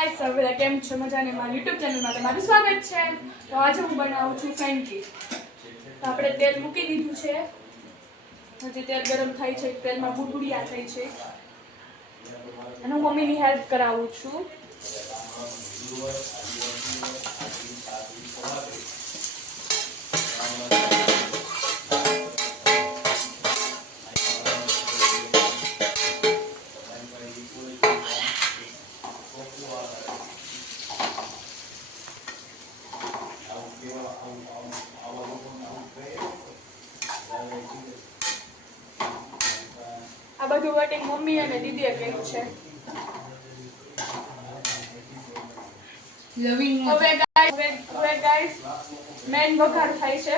Guys સવેરા કેમ છો મજાને મારી YouTube ચેનલમાં તમારું સ્વાગત છે। તો આજે હું બનાવું છું ફ્રેન્કી। તો આપણે તેલ મૂકી દીધું છે, હજી તેલ ગરમ થાય છે, તેલમાં બુડબુડિયા થાય છે અને હું મમ્મીની હેલ્પ કરાવું છું। આ બધું વટિંગ મમ્મી અને દીદીએ કર્યું છે। હવે ગાઈસ મેન વઘાર થાય છે।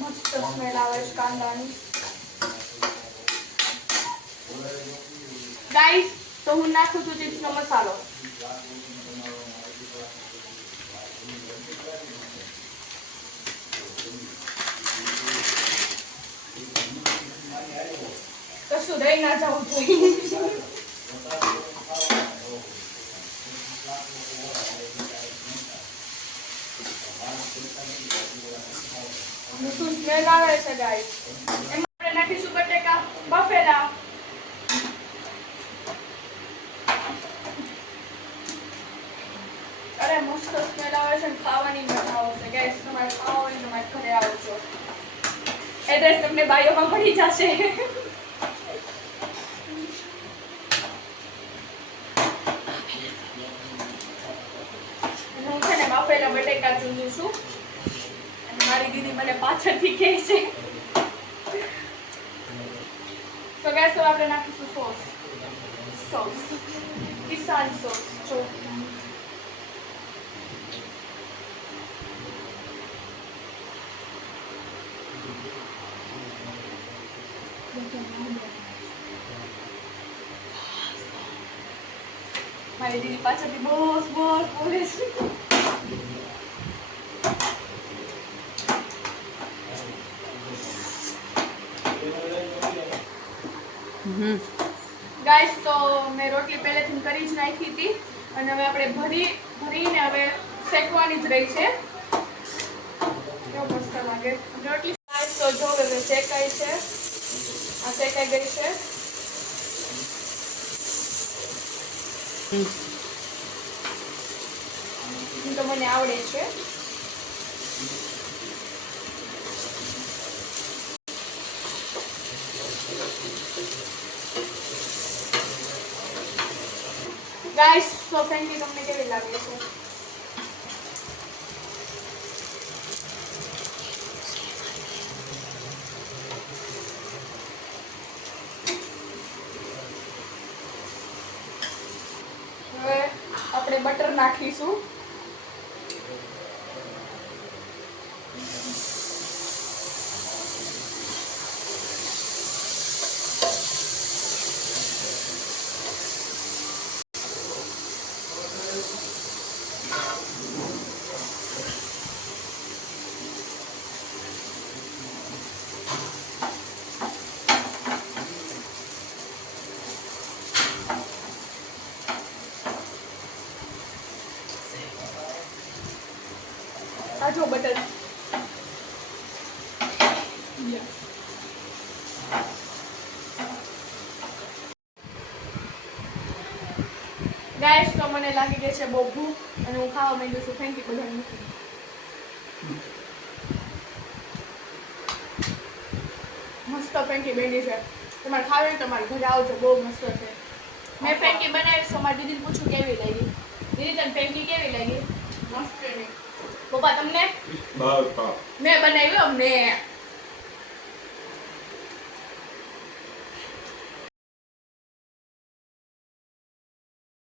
મસ્ત સ્મેલ આવે છે કાંદાની। ગાઈસ તો હું નાખું છું ચીપ્સનો મસાલો। કશું રહી ના જવું જોઈએ। શું સ્મેલ આવે છે ગાઈસ। એમાં આપણે નાખીશું બટેકા બફેલા। અરે મસ્ત સ્મેલ આવે છે, ખાવાની મજા આવશે ગાઈસ। તમારે ખાવા હોય તો મારા ઘરે આવજો, એડ્રેસ તમને બાયોમાં મળી જશે। હું છે ને બાફેલા બટેકા ચૂંદું છું અને મારી દીદી મને પાછળથી કહે છે। તો ગાઈસ તો આપણે નાખીશું સોસ કિસાન સોસ। જો મારી દીદી પાછળથી બોસ બોસ બોલે છે। ગાઈસ તો મેં રોટલી પહેલેથી કરી જ નાખી હતી અને હવે આપણે ભરીને હવે શેકવાની જ રહી છે। કેવો મસ્ત લાગે રોટલી। ગાઈસ તો જો હવે શેકાઈ છે, આ શેકાઈ ગઈ છે। તો મને આવડે છે। ગાઈસ તો ફ્રેન્કી તમને કેવી લાગે છે? હવે આપણે બટર નાખીશું। આ જો બટર ગાઈસ તો મને લાગી ગઈ છે બહુ ભૂખ અને હું ખાવા માંડું છું। થેન્ક યુ બધાને મૂકી મસ્ત ફ્રેન્કી બની છે। તમારે ખાવી હોય તો તમારે ઘરે આવજો, બહુ મસ્ત છે। મેં ફ્રેન્કી બનાવી તો મારી દીદીને પૂછું કેવી લાગી। દીદી તને ફ્રેન્કી કેવી લાગી? મસ્ત છે। પપ્પા તમને? મેં બનાવ્યું અમને।